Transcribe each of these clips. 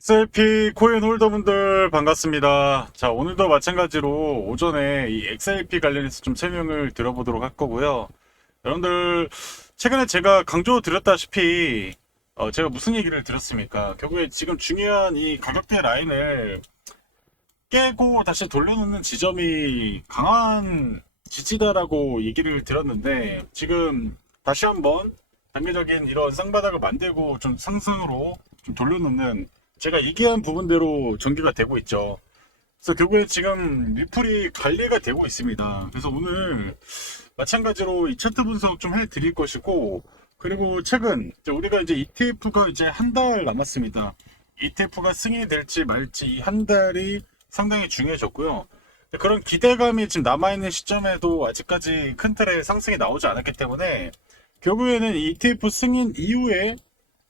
XRP 코인 홀더분들 반갑습니다. 자, 오늘도 마찬가지로 오전에 이 XRP 관련해서 좀 설명을 들어보도록 할 거고요. 여러분들, 최근에 제가 강조드렸다시피, 제가 무슨 얘기를 드렸습니까? 결국에 지금 중요한 이 가격대 라인을 깨고 다시 돌려놓는 지점이 강한 지지다라고 얘기를 드렸는데, 지금 다시 한번 단계적인 이런 쌍바닥을 만들고 좀 상승으로 좀 돌려놓는 제가 얘기한 부분대로 전개가 되고 있죠. 그래서 결국에 지금 리플이 관리가 되고 있습니다. 그래서 오늘 마찬가지로 이 차트 분석 좀 해드릴 것이고, 그리고 최근 우리가 이제 ETF가 이제 한 달 남았습니다. ETF가 승인이 될지 말지 이 한 달이 상당히 중요해졌고요. 그런 기대감이 지금 남아있는 시점에도 아직까지 큰 틀의 상승이 나오지 않았기 때문에 결국에는 이 ETF 승인 이후에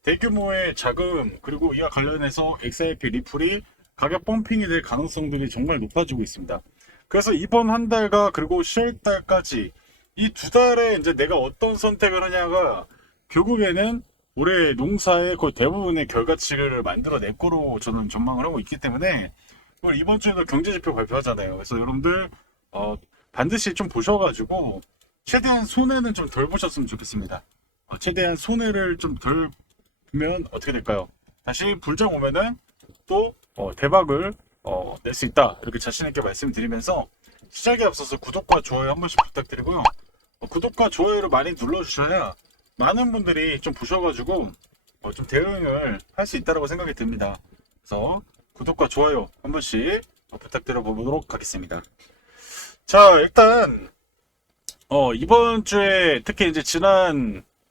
대규모의 자금 그리고 이와 관련해서 XRP 리플이 가격 펌핑이 될 가능성들이 정말 높아지고 있습니다. 그래서 이번 한 달과 그리고 10월 달까지 이 두 달에 이제 내가 어떤 선택을 하냐가 결국에는 올해 농사의 거의 대부분의 결과치를 만들어낼 거로 저는 전망을 하고 있기 때문에 이번 주에도 경제지표 발표하잖아요. 그래서 여러분들 반드시 좀 보셔가지고 최대한 손해는 좀 덜 보셨으면 좋겠습니다. 최대한 손해를 좀 덜 보면 어떻게 될까요? 다시 불장 오면은 또 대박을 낼 수 있다. 이렇게 자신있게 말씀드리면서 시작에 앞서서 구독과 좋아요 한 번씩 부탁드리고요. 구독과 좋아요를 많이 눌러주셔야 많은 분들이 좀 보셔가지고 좀 대응을 할 수 있다고 생각이 듭니다. 그래서 구독과 좋아요 한 번씩 부탁드려 보도록 하겠습니다. 자, 일단 이번 주에 특히 이제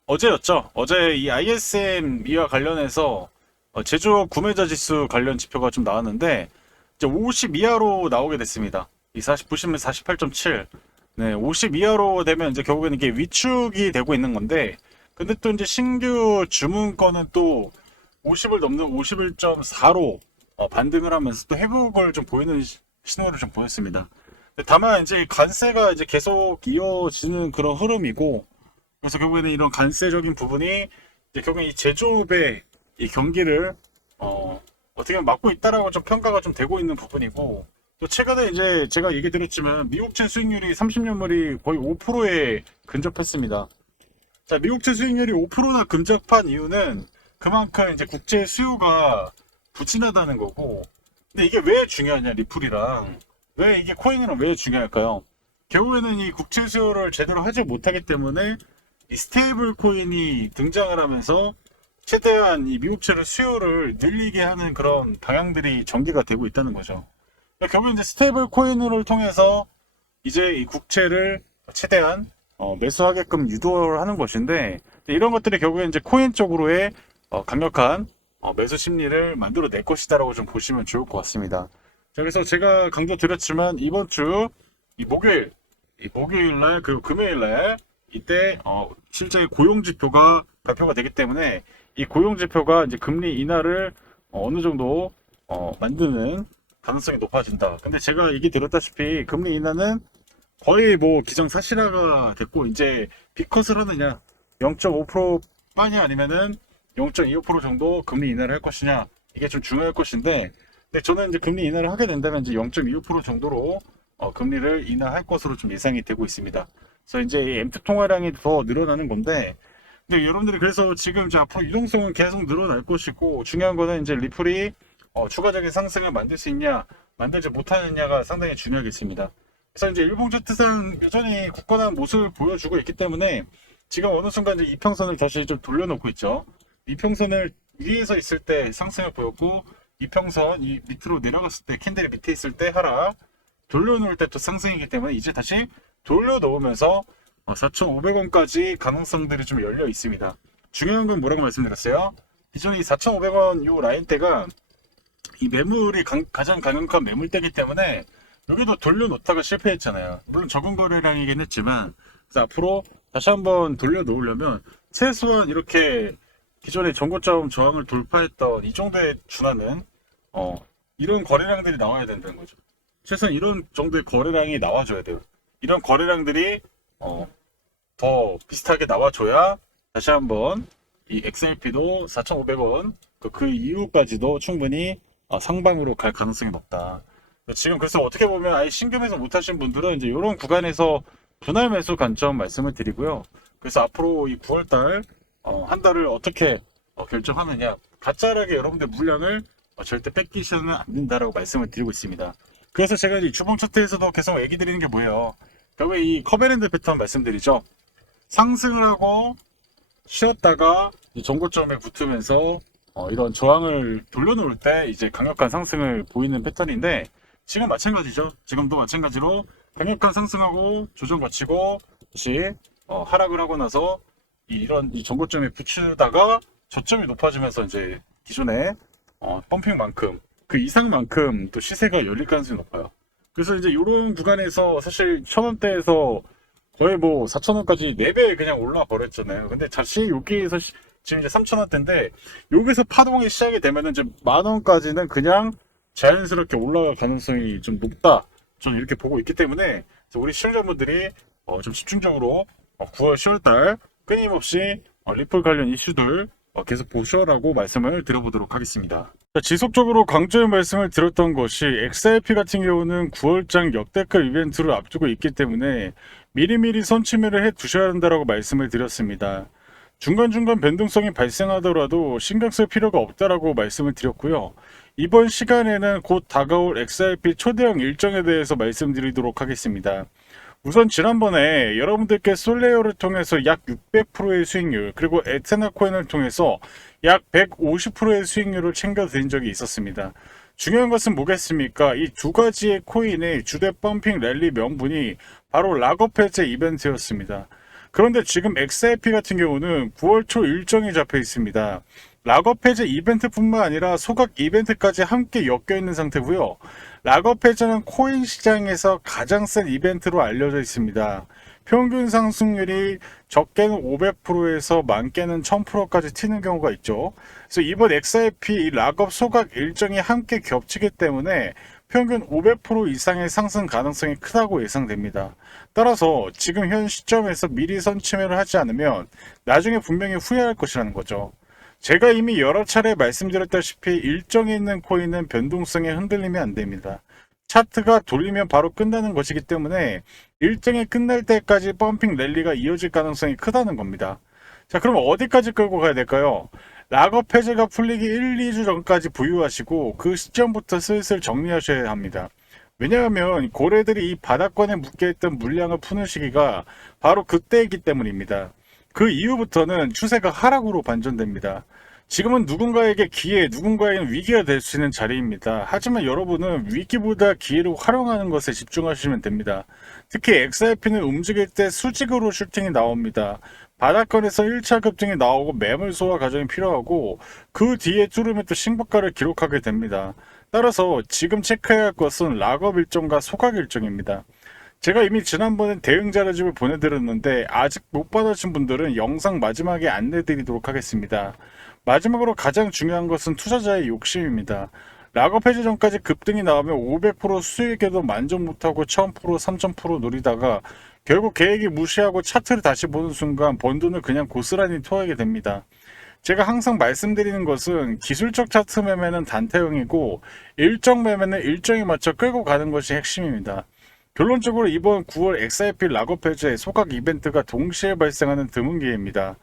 어제였죠. 어제 이 ISM이와 관련해서 제조업 구매자 지수 관련 지표가 좀 나왔는데 이제 50 이하로 나오게 됐습니다. 이 보시면 48.7. 네, 50 이하로 되면 이제 결국에는 이게 위축이 되고 있는 건데, 근데 또 이제 신규 주문건은 또 50을 넘는 51.4로 반등을 하면서 또 회복을 좀 보이는 신호를 좀 보였습니다. 다만 이제 관세가 이제 계속 이어지는 그런 흐름이고, 그래서 결국에는 이런 관세적인 부분이 이제 결국에 이 제조업의 이 경기를 어떻게 보면 막고 있다라고 좀 평가가 좀 되고 있는 부분이고, 또 최근에 이제 제가 얘기 드렸지만 미국채 수익률이 30년물이 거의 5%에 근접했습니다. 자, 미국채 수익률이 5%나 근접한 이유는 그만큼 이제 국제 수요가 부진하다는 거고, 근데 이게 왜 중요하냐, 리플이랑 왜 이게 코인이랑 왜 중요할까요? 결국에는 이 국제 수요를 제대로 하지 못하기 때문에 이 스테이블 코인이 등장을 하면서 최대한 이 미국채를 수요를 늘리게 하는 그런 방향들이 전개가 되고 있다는 거죠. 그러니까 결국 이제 스테이블 코인을 통해서 이제 이 국채를 최대한 매수하게끔 유도를 하는 것인데, 이런 것들이 결국에 이제 코인 쪽으로의 강력한 매수 심리를 만들어낼 것이다라고 좀 보시면 좋을 것 같습니다. 자, 그래서 제가 강조드렸지만 이번 주 이 목요일 날 그리고 금요일 날 이때 실제 고용 지표가 발표가 되기 때문에 이 고용 지표가 이제 금리 인하를 어느 정도 만드는 가능성이 높아진다. 근데 제가 얘기 드렸다시피 금리 인하는 거의 뭐 기정사실화가 됐고, 이제 빅컷을 하느냐 0.5% 빠냐 아니면은 0.25% 정도 금리 인하를 할 것이냐, 이게 좀 중요할 것인데, 근데 저는 이제 금리 인하를 하게 된다면 이제 0.25% 정도로 금리를 인하할 것으로 좀 예상이 되고 있습니다. 그래서 이제 엠프 통화량이 더 늘어나는 건데, 근데 여러분들이 그래서 지금 이제 앞으로 유동성은 계속 늘어날 것이고, 중요한 거는 이제 리플이 추가적인 상승을 만들 수 있냐 만들지 못하느냐가 상당히 중요하겠습니다. 그래서 이제 일봉 차트상 여전히 굳건한 모습을 보여주고 있기 때문에 지금 어느 순간 이제 이평선을 다시 좀 돌려놓고 있죠. 이평선을 위에서 있을 때 상승을 보였고, 이평선 이 밑으로 내려갔을 때 캔들이 밑에 있을 때 하락, 돌려놓을 때 또 상승이기 때문에 이제 다시 돌려놓으면서 4,500원까지 가능성들이 좀 열려 있습니다. 중요한 건 뭐라고 말씀드렸어요? 기존 이 4,500원 요 라인대가 이 매물이 가장 강력한 매물대이기 때문에 여기도 돌려놓다가 실패했잖아요. 물론 적은 거래량이긴 했지만, 그래서 앞으로 다시 한번 돌려놓으려면 최소한 이렇게 기존의 전고점 저항을 돌파했던 이 정도에 준하는 이런 거래량들이 나와야 된다는 거죠. 최소한 이런 정도의 거래량이 나와줘야 돼요. 이런 거래량들이 더 비슷하게 나와줘야 다시 한번 이 XRP도 4,500원 그 이후까지도 충분히 상방으로 갈 가능성이 높다. 지금 그래서 어떻게 보면 아예 신금에서 못하신 분들은 이제 이런 구간에서 분할 매수 관점 말씀을 드리고요. 그래서 앞으로 이 9월달 한 달을 어떻게 결정하느냐, 가짜라게 여러분들 물량을 절대 뺏기셔는 안 된다라고 말씀을 드리고 있습니다. 그래서 제가 이 주봉 차트에서도 계속 얘기 드리는 게 뭐예요? 결국에 이 커베랜드 패턴 말씀드리죠. 상승을 하고 쉬었다가 전고점에 붙으면서 이런 저항을 돌려놓을 때 이제 강력한 상승을 보이는 패턴인데, 지금 마찬가지죠. 지금도 마찬가지로 강력한 상승하고 조정 거치고 다시 하락을 하고 나서 이런 전고점에 붙이다가 저점이 높아지면서 이제 기존의 펌핑만큼 그 이상만큼 또 시세가 열릴 가능성이 높아요. 그래서 이제 이런 구간에서 사실 1,000원대에서 거의 뭐 4,000원까지 4배 그냥 올라와 버렸잖아요. 근데 다시 여기에서 지금 이제 3,000원대인데 여기서 파동이 시작이 되면은 이제 10,000원까지는 그냥 자연스럽게 올라갈 가능성이 좀 높다. 저는 이렇게 보고 있기 때문에 우리 시청자분들이 좀 집중적으로 9월 10월달 끊임없이 리플 관련 이슈들 계속 보셔라고 말씀을 드려보도록 하겠습니다. 자, 지속적으로 강조의 말씀을 드렸던 것이 XRP 같은 경우는 9월장 역대급 이벤트를 앞두고 있기 때문에 미리미리 선취매를 해 두셔야 한다고 말씀을 드렸습니다. 중간중간 변동성이 발생하더라도 신경 쓸 필요가 없다라고 말씀을 드렸고요. 이번 시간에는 곧 다가올 XRP 초대형 일정에 대해서 말씀드리도록 하겠습니다. 우선 지난번에 여러분들께 솔레어를 통해서 약 600%의 수익률, 그리고 에테나 코인을 통해서 약 150%의 수익률을 챙겨드린 적이 있었습니다. 중요한 것은 뭐겠습니까? 이 두 가지의 코인의 주대 펌핑 랠리 명분이 바로 락업 해제 이벤트였습니다. 그런데 지금 XRP 같은 경우는 9월 초 일정이 잡혀 있습니다. 락업 해제 이벤트뿐만 아니라 소각 이벤트까지 함께 엮여 있는 상태고요. 락업 해제는 코인 시장에서 가장 센 이벤트로 알려져 있습니다. 평균 상승률이 적게는 500%에서 많게는 1000%까지 튀는 경우가 있죠. 그래서 이번 XRP 락업 소각 일정이 함께 겹치기 때문에 평균 500% 이상의 상승 가능성이 크다고 예상됩니다. 따라서 지금 현 시점에서 미리 선취매를 하지 않으면 나중에 분명히 후회할 것이라는 거죠. 제가 이미 여러 차례 말씀드렸다시피 일정에 있는 코인은 변동성에 흔들리면 안 됩니다. 차트가 돌리면 바로 끝나는 것이기 때문에 일정이 끝날 때까지 펌핑 랠리가 이어질 가능성이 크다는 겁니다. 자, 그럼 어디까지 끌고 가야 될까요? 락업 해제가 풀리기 1, 2주 전까지 보유하시고 그 시점부터 슬슬 정리하셔야 합니다. 왜냐하면 고래들이 이 바닥권에 묶여있던 물량을 푸는 시기가 바로 그때이기 때문입니다. 그 이후부터는 추세가 하락으로 반전됩니다. 지금은 누군가에게 기회, 누군가에게는 위기가 될 수 있는 자리입니다. 하지만 여러분은 위기보다 기회를 활용하는 것에 집중하시면 됩니다. 특히 XRP는 움직일 때 수직으로 슈팅이 나옵니다. 바닥권에서 1차 급등이 나오고 매물 소화 과정이 필요하고 그 뒤에 뚫으면 또 신고가를 기록하게 됩니다. 따라서 지금 체크해야 할 것은 락업 일정과 소각 일정입니다. 제가 이미 지난번에 대응 자료집을 보내드렸는데 아직 못 받으신 분들은 영상 마지막에 안내드리도록 하겠습니다. 마지막으로 가장 중요한 것은 투자자의 욕심입니다. 락업 해제 전까지 급등이 나오면 500% 수익에도 만족 못하고 1000%, 3000% 노리다가 결국 계획이 무시하고 차트를 다시 보는 순간 번 돈을 그냥 고스란히 토하게 됩니다. 제가 항상 말씀드리는 것은 기술적 차트 매매는 단타형이고 일정 매매는 일정에 맞춰 끌고 가는 것이 핵심입니다. 결론적으로 이번 9월 XRP 락업 해제 소각 이벤트가 동시에 발생하는 드문 기회입니다.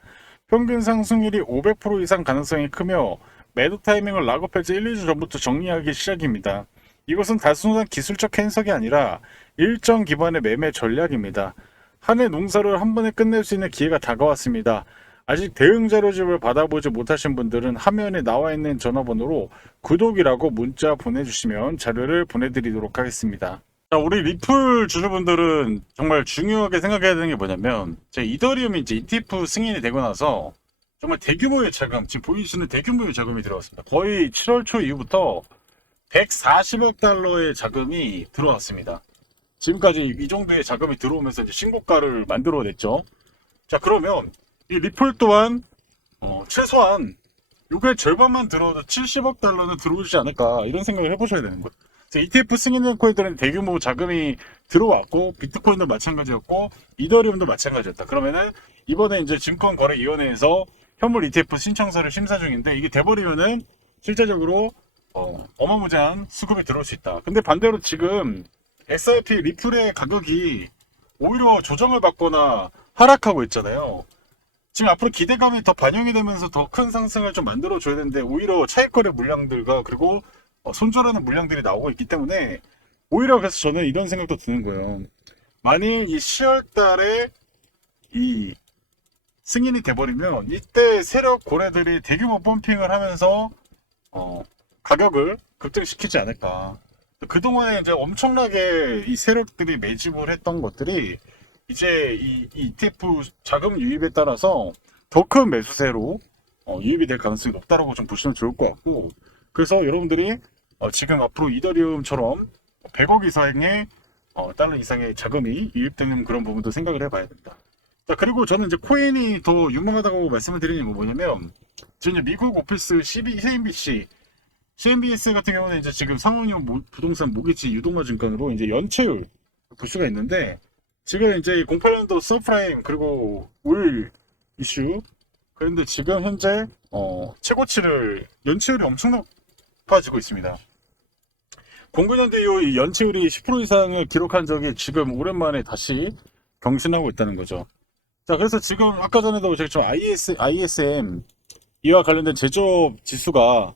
평균 상승률이 500% 이상 가능성이 크며 매도 타이밍을 락업 해제 1, 2주 전부터 정리하기 시작입니다. 이것은 단순한 기술적 해석이 아니라 일정 기반의 매매 전략입니다. 한 해 농사를 한 번에 끝낼 수 있는 기회가 다가왔습니다. 아직 대응 자료집을 받아보지 못하신 분들은 화면에 나와 있는 전화번호로 구독이라고 문자 보내주시면 자료를 보내드리도록 하겠습니다. 자, 우리 리플 주주분들은 정말 중요하게 생각해야 되는 게 뭐냐면, 제 이더리움이 이제 ETF 승인이 되고 나서 정말 대규모의 자금, 지금 보이시는 대규모의 자금이 들어왔습니다. 거의 7월 초 이후부터 140억 달러의 자금이 들어왔습니다. 지금까지 이 정도의 자금이 들어오면서 이제 신고가를 만들어냈죠. 자, 그러면 이 리플 또한 최소한 요게 절반만 들어도 70억 달러는 들어오지 않을까, 이런 생각을 해보셔야 되는 거예요. ETF 승인된 코인들은 대규모 자금이 들어왔고 비트코인도 마찬가지였고 이더리움도 마찬가지였다. 그러면은 이번에 이제 증권거래위원회에서 현물 ETF 신청서를 심사 중인데 이게 돼버리면은 실제적으로 어마무지한 수급이 들어올 수 있다. 근데 반대로 지금 SIP 리플의 가격이 오히려 조정을 받거나 하락하고 있잖아요. 지금 앞으로 기대감이 더 반영이 되면서 더 큰 상승을 좀 만들어줘야 되는데 오히려 차익거래 물량들과 그리고 손절하는 물량들이 나오고 있기 때문에 오히려 그래서 저는 이런 생각도 드는 거예요. 만일 이 10월 달에 이 승인이 돼버리면 이때 세력 고래들이 대규모 펌핑을 하면서 가격을 급등시키지 않을까. 그동안에 이제 엄청나게 이 세력들이 매집을 했던 것들이 이제 이 ETF 자금 유입에 따라서 더 큰 매수세로 유입이 될 가능성이 높다라고 좀 보시면 좋을 것 같고, 그래서 여러분들이 지금 앞으로 이더리움처럼 100억 이상의 달러 이상의 자금이 유입되는 그런 부분도 생각을 해봐야 된다. 자, 그리고 저는 이제 코인이 더 유망하다고 말씀을 드리는 건 뭐냐면, 지금 이제 미국 오피스 CNBS 같은 경우는 이제 지금 상업용 부동산 모기지 유동화 증권으로 이제 연체율 볼 수가 있는데, 지금 이제 08년도 서프라임 그리고 오일 이슈, 그런데 지금 현재 최고치를 연체율이 엄청 높아지고 있습니다. 09년도 이후 이 연체율이 10% 이상을 기록한 적이 지금 오랜만에 다시 경신하고 있다는 거죠. 자, 그래서 지금 아까 전에도 제가 좀 ISM 이와 관련된 제조업 지수가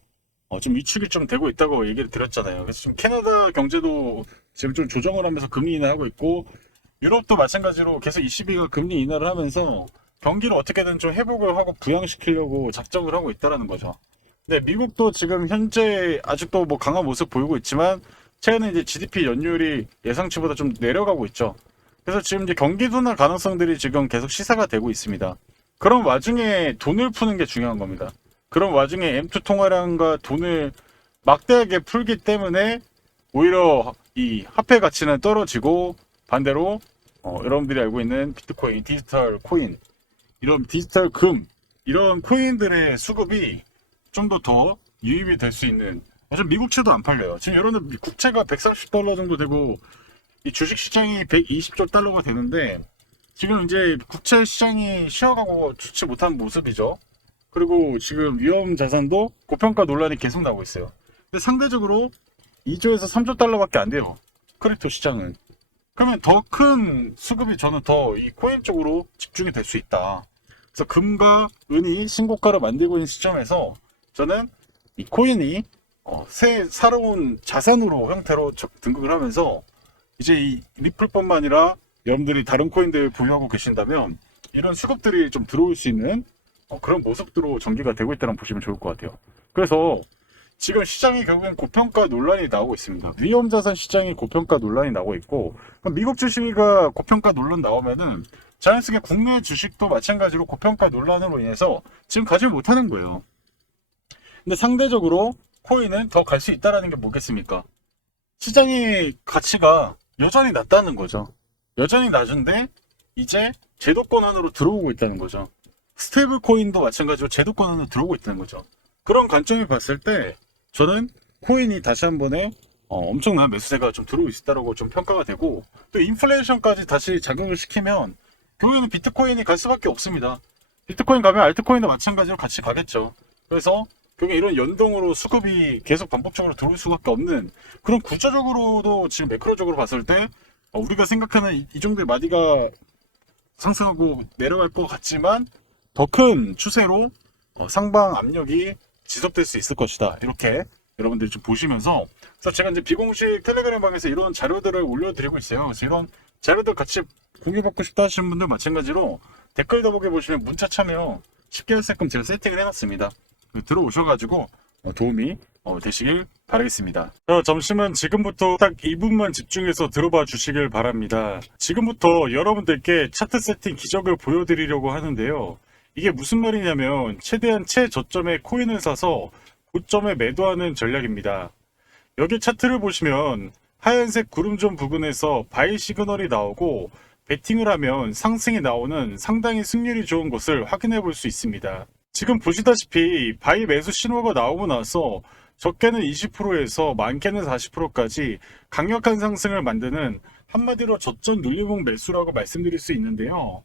좀 위축이 좀 되고 있다고 얘기를 드렸잖아요. 그래서 지금 캐나다 경제도 지금 좀 조정을 하면서 금리 인하하고 있고, 유럽도 마찬가지로 계속 ECB가 금리 인하를 하면서 경기를 어떻게든 좀 회복을 하고 부양시키려고 작정을 하고 있다는 거죠. 근데 미국도 지금 현재 아직도 뭐 강한 모습 보이고 있지만 최근에 이제 GDP 연율이 예상치보다 좀 내려가고 있죠. 그래서 지금 이제 경기 둔화 가능성들이 지금 계속 시사가 되고 있습니다. 그런 와중에 돈을 푸는 게 중요한 겁니다. 그런 와중에 M2 통화량과 돈을 막대하게 풀기 때문에 오히려 이 화폐 가치는 떨어지고, 반대로 여러분들이 알고 있는 비트코인, 디지털 코인, 이런 디지털 금, 이런 코인들의 수급이 좀 더 유입이 될 수 있는, 좀 미국채도 안 팔려요. 지금 여러분 국채가 130달러 정도 되고 이 주식 시장이 120조 달러가 되는데 지금 이제 국채 시장이 쉬어가고 좋지 못한 모습이죠. 그리고 지금 위험 자산도 고평가 논란이 계속 나오고 있어요. 근데 상대적으로 2조에서 3조 달러밖에 안 돼요. 크립토 시장은. 그러면 더 큰 수급이 저는 더 이 코인 쪽으로 집중이 될 수 있다. 그래서 금과 은이 신고가를 만들고 있는 시점에서 저는 이 코인이 새로운 자산으로 형태로 등극을 하면서 이제 이 리플뿐만 아니라 여러분들이 다른 코인들 보유하고 계신다면 이런 수급들이 좀 들어올 수 있는 그런 모습으로 전개가 되고 있다는 보시면 좋을 것 같아요. 그래서 지금 시장이 결국엔 고평가 논란이 나오고 있습니다. 위험자산 시장이 고평가 논란이 나오고 있고, 미국 주식이가 고평가 논란 나오면은 자연스럽게 국내 주식도 마찬가지로 고평가 논란으로 인해서 지금 가지 못하는 거예요. 근데 상대적으로 코인은 더 갈 수 있다는 게 뭐겠습니까? 시장의 가치가 여전히 낮다는 거죠. 여전히 낮은데 이제 제도권 안으로 들어오고 있다는 거죠. 스테이블 코인도 마찬가지로 제도권 안으로 들어오고 있다는 거죠. 그런 관점을 봤을 때 저는 코인이 다시 한 번에 엄청난 매수세가 좀 들어오고 있다고 좀 평가가 되고, 또 인플레이션까지 다시 작용을 시키면 결국에는 비트코인이 갈 수밖에 없습니다. 비트코인 가면 알트코인도 마찬가지로 같이 가겠죠. 그래서 결국에 이런 연동으로 수급이 계속 반복적으로 들어올 수밖에 없는 그런 구조적으로도 지금 매크로적으로 봤을 때 우리가 생각하는 이 정도의 마디가 상승하고 내려갈 것 같지만 더 큰 추세로 상방 압력이 지속될 수 있을 것이다. 이렇게 여러분들이 좀 보시면서, 그래서 제가 이제 비공식 텔레그램 방에서 이런 자료들을 올려드리고 있어요. 그래서 이런 자료들 같이 공유받고 싶다 하시는 분들 마찬가지로 댓글 더보기 보시면 문자 참여 10개월 세금 제가 세팅을 해놨습니다. 들어오셔가지고 도움이 되시길 바라겠습니다. 점심은 지금부터 딱 2분만 집중해서 들어봐 주시길 바랍니다. 지금부터 여러분들께 차트 세팅 기적을 보여드리려고 하는데요. 이게 무슨 말이냐면 최대한 최저점에 코인을 사서 고점에 매도하는 전략입니다. 여기 차트를 보시면 하얀색 구름존 부근에서 바이 시그널이 나오고 베팅을 하면 상승이 나오는 상당히 승률이 좋은 곳을 확인해 볼 수 있습니다. 지금 보시다시피 바이 매수 신호가 나오고 나서 적게는 20%에서 많게는 40%까지 강력한 상승을 만드는, 한마디로 저점 눌림목 매수라고 말씀드릴 수 있는데요.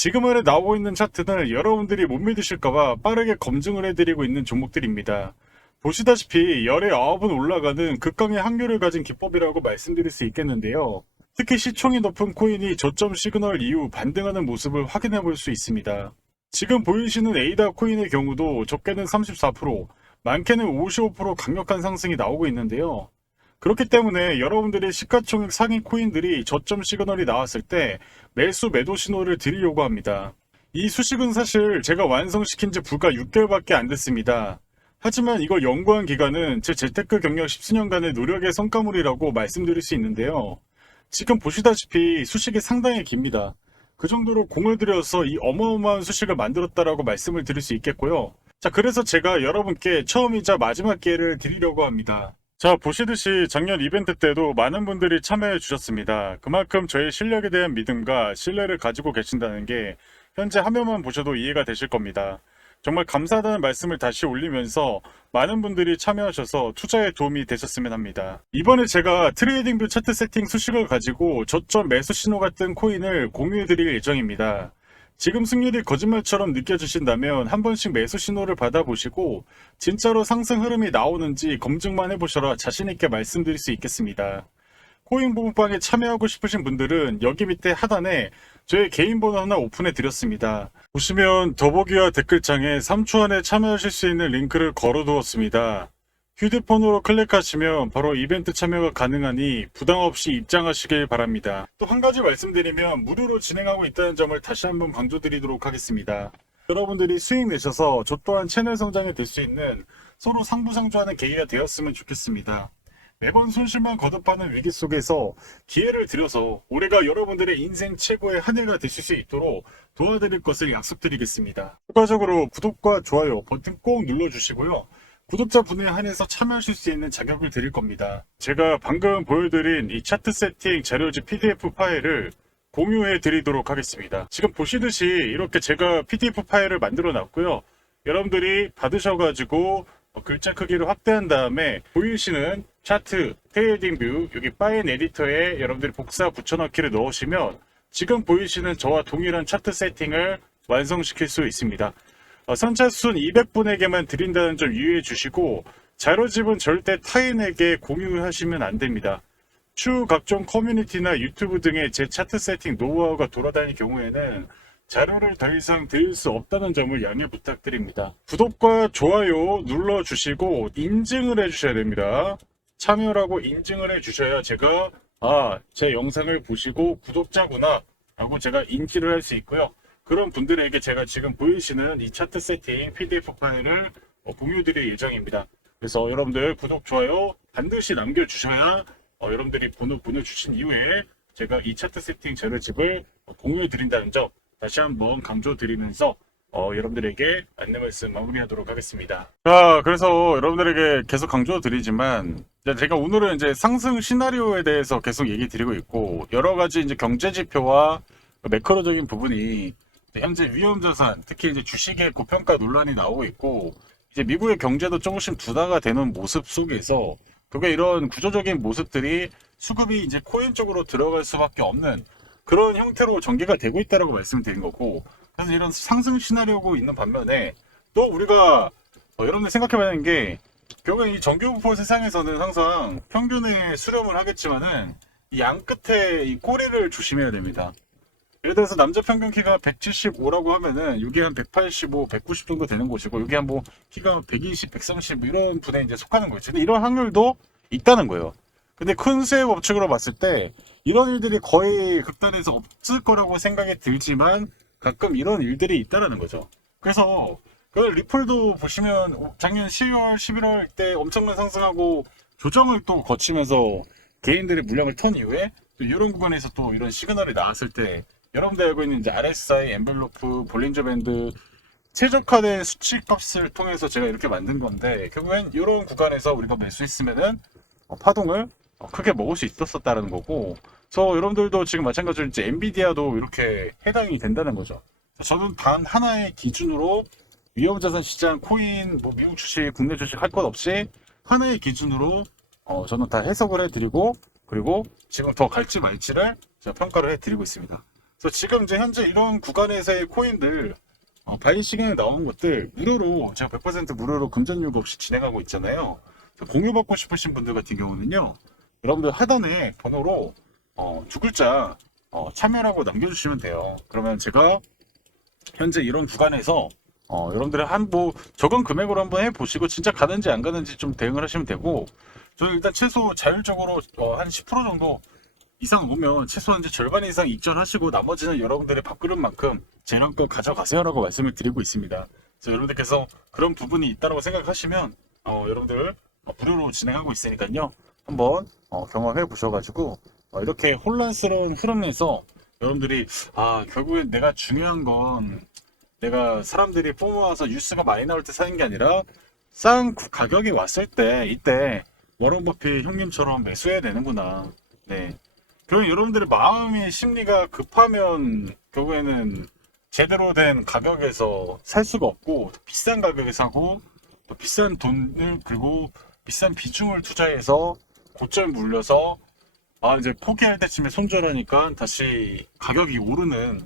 지금 나오고 있는 차트는 여러분들이 못 믿으실까봐 빠르게 검증을 해드리고 있는 종목들입니다. 보시다시피 열의 9은 올라가는 극강의 확률을 가진 기법이라고 말씀드릴 수 있겠는데요. 특히 시총이 높은 코인이 저점 시그널 이후 반등하는 모습을 확인해 볼 수 있습니다. 지금 보이시는 에이다 코인의 경우도 적게는 34%, 많게는 55% 강력한 상승이 나오고 있는데요. 그렇기 때문에 여러분들이 시가총액 상위 코인들이 저점 시그널이 나왔을 때 매수 매도 신호를 드리려고 합니다. 이 수식은 사실 제가 완성시킨 지 불과 6개월밖에 안 됐습니다. 하지만 이걸 연구한 기간은 제 재테크 경력 10수년간의 노력의 성과물이라고 말씀드릴 수 있는데요. 지금 보시다시피 수식이 상당히 깁니다. 그 정도로 공을 들여서 이 어마어마한 수식을 만들었다라고 말씀을 드릴 수 있겠고요. 자, 그래서 제가 여러분께 처음이자 마지막 기회를 드리려고 합니다. 자, 보시듯이 작년 이벤트 때도 많은 분들이 참여해 주셨습니다. 그만큼 저의 실력에 대한 믿음과 신뢰를 가지고 계신다는 게 현재 화면만 보셔도 이해가 되실 겁니다. 정말 감사하다는 말씀을 다시 올리면서 많은 분들이 참여하셔서 투자에 도움이 되셨으면 합니다. 이번에 제가 트레이딩뷰 차트 세팅 수식을 가지고 저점 매수 신호 같은 코인을 공유해 드릴 예정입니다. 지금 승률이 거짓말처럼 느껴지신다면 한 번씩 매수 신호를 받아보시고 진짜로 상승 흐름이 나오는지 검증만 해보셔라 자신있게 말씀드릴 수 있겠습니다. 코인 부부방에 참여하고 싶으신 분들은 여기 밑에 하단에 저의 개인 번호 하나 오픈해 드렸습니다. 보시면 더보기와 댓글창에 3초 안에 참여하실 수 있는 링크를 걸어 두었습니다. 휴대폰으로 클릭하시면 바로 이벤트 참여가 가능하니 부담 없이 입장하시길 바랍니다. 또 한 가지 말씀드리면 무료로 진행하고 있다는 점을 다시 한번 강조드리도록 하겠습니다. 여러분들이 수익 내셔서 저 또한 채널 성장이 될 수 있는 서로 상부상조하는 계기가 되었으면 좋겠습니다. 매번 손실만 거듭하는 위기 속에서 기회를 드려서 올해가 여러분들의 인생 최고의 한 해가 되실 수 있도록 도와드릴 것을 약속드리겠습니다. 추가적으로 구독과 좋아요 버튼 꼭 눌러주시고요. 구독자분에 한해서 참여하실 수 있는 자격을 드릴 겁니다. 제가 방금 보여드린 이 차트 세팅 자료집 PDF 파일을 공유해 드리도록 하겠습니다. 지금 보시듯이 이렇게 제가 PDF 파일을 만들어 놨고요. 여러분들이 받으셔가지고 글자 크기를 확대한 다음에 보이시는 차트, 트레이딩 뷰, 여기 파일 에디터에 여러분들이 복사 붙여넣기를 넣으시면 지금 보이시는 저와 동일한 차트 세팅을 완성시킬 수 있습니다. 선착순 200분에게만 드린다는 점 유의해 주시고 자료집은 절대 타인에게 공유하시면 안 됩니다. 추후 각종 커뮤니티나 유튜브 등의 제 차트 세팅 노하우가 돌아다닐 경우에는 자료를 더 이상 드릴 수 없다는 점을 양해 부탁드립니다. 구독과 좋아요 눌러주시고 인증을 해주셔야 됩니다. 참여라고 인증을 해주셔야 제가 제 영상을 보시고 구독자구나 라고 제가 인지를 할 수 있고요. 그런 분들에게 제가 지금 보이시는 이 차트 세팅 PDF 파일을 공유드릴 예정입니다. 그래서 여러분들 구독, 좋아요 반드시 남겨주셔야 여러분들이 번호 보내주신 이후에 제가 이 차트 세팅 자료집을 공유해드린다는 점 다시 한번 강조드리면서 여러분들에게 안내 말씀 마무리하도록 하겠습니다. 자, 그래서 여러분들에게 계속 강조드리지만 제가 오늘은 이제 상승 시나리오에 대해서 계속 얘기 드리고 있고 여러 가지 이제 경제 지표와 매크로적인 부분이 현재 위험자산, 특히 이제 주식의 고평가 논란이 나오고 있고 이제 미국의 경제도 조금씩 둔화가 되는 모습 속에서 그게 이런 구조적인 모습들이 수급이 이제 코인 쪽으로 들어갈 수밖에 없는 그런 형태로 전개가 되고 있다라고 말씀드린 거고 그래서 이런 상승 시나리오고 있는 반면에 또 우리가 여러분들 생각해봐야 하는 게 결국엔 이 정규분포 세상에서는 항상 평균에 수렴을 하겠지만은 이 양 끝에 이 꼬리를 조심해야 됩니다. 예를 들어서 남자 평균 키가 175라고 하면은 이게 한 185, 190 정도 되는 곳이고 이게 한 뭐 키가 120, 130 이런 분에 이제 속하는 거죠. 근데 이런 확률도 있다는 거예요. 근데 큰 수의 법칙으로 봤을 때 이런 일들이 거의 극단에서 없을 거라고 생각이 들지만 가끔 이런 일들이 있다라는 거죠. 그래서 그 리플도 보시면 작년 10월, 11월 때 엄청난 상승하고 조정을 또 거치면서 개인들의 물량을 턴 이후에 또 이런 구간에서 또 이런 시그널이 나왔을 때 여러분들 알고 있는 이제 RSI, 엔벨로프, 볼린저 밴드 최적화된 수치 값을 통해서 제가 이렇게 만든 건데 결국엔 이런 구간에서 우리가 매수했으면은 파동을 크게 먹을 수 있었다는 거고 그래서 여러분들도 지금 마찬가지로 이제 엔비디아도 이렇게 해당이 된다는 거죠. 저는 단 하나의 기준으로 위험자산 시장, 코인, 뭐 미국 주식, 국내 주식 할 것 없이 하나의 기준으로 저는 다 해석을 해드리고 그리고 지금 더 갈지 말지를 제가 평가를 해드리고 있습니다. 그래서 지금 이제 현재 이런 구간에서의 코인들 바이 시간에 나온 것들 무료로 제가 100% 무료로 금전 요구 없이 진행하고 있잖아요. 공유받고 싶으신 분들 같은 경우는요, 여러분들 하단에 번호로 두 글자 참여라고 남겨주시면 돼요. 그러면 제가 현재 이런 구간에서 여러분들의 뭐 적은 금액으로 한번 해보시고 진짜 가는지 안 가는지 좀 대응을 하시면 되고, 저는 일단 최소 자율적으로 한 10% 정도 이상 오면 최소한 이제 절반 이상 익절하시고 나머지는 여러분들의 밥그릇만큼 재량껏 가져가세요라고 말씀을 드리고 있습니다. 그래서 여러분들께서 그런 부분이 있다고 생각하시면 여러분들 무료로 진행하고 있으니까요. 한번 경험해 보셔가지고 이렇게 혼란스러운 흐름에서 여러분들이 결국엔 내가 중요한 건 내가 사람들이 뿜어와서 뉴스가 많이 나올 때 사는 게 아니라 싼 가격이 왔을 때 이때 워런 버핏 형님처럼 매수해야 되는구나. 네. 결국 여러분들의 마음이 심리가 급하면 결국에는 제대로 된 가격에서 살 수가 없고 비싼 가격에 사고 또 비싼 돈을 그리고 비싼 비중을 투자해서 고점에 물려서 이제 포기할 때쯤에 손절하니까 다시 가격이 오르는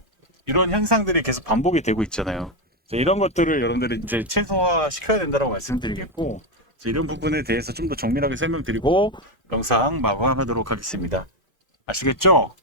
이런 현상들이 계속 반복이 되고 있잖아요. 이런 것들을 여러분들이 이제 최소화 시켜야 된다고 말씀드리겠고, 이런 부분에 대해서 좀 더 정밀하게 설명드리고 영상 마감하도록 하겠습니다. 아시겠죠?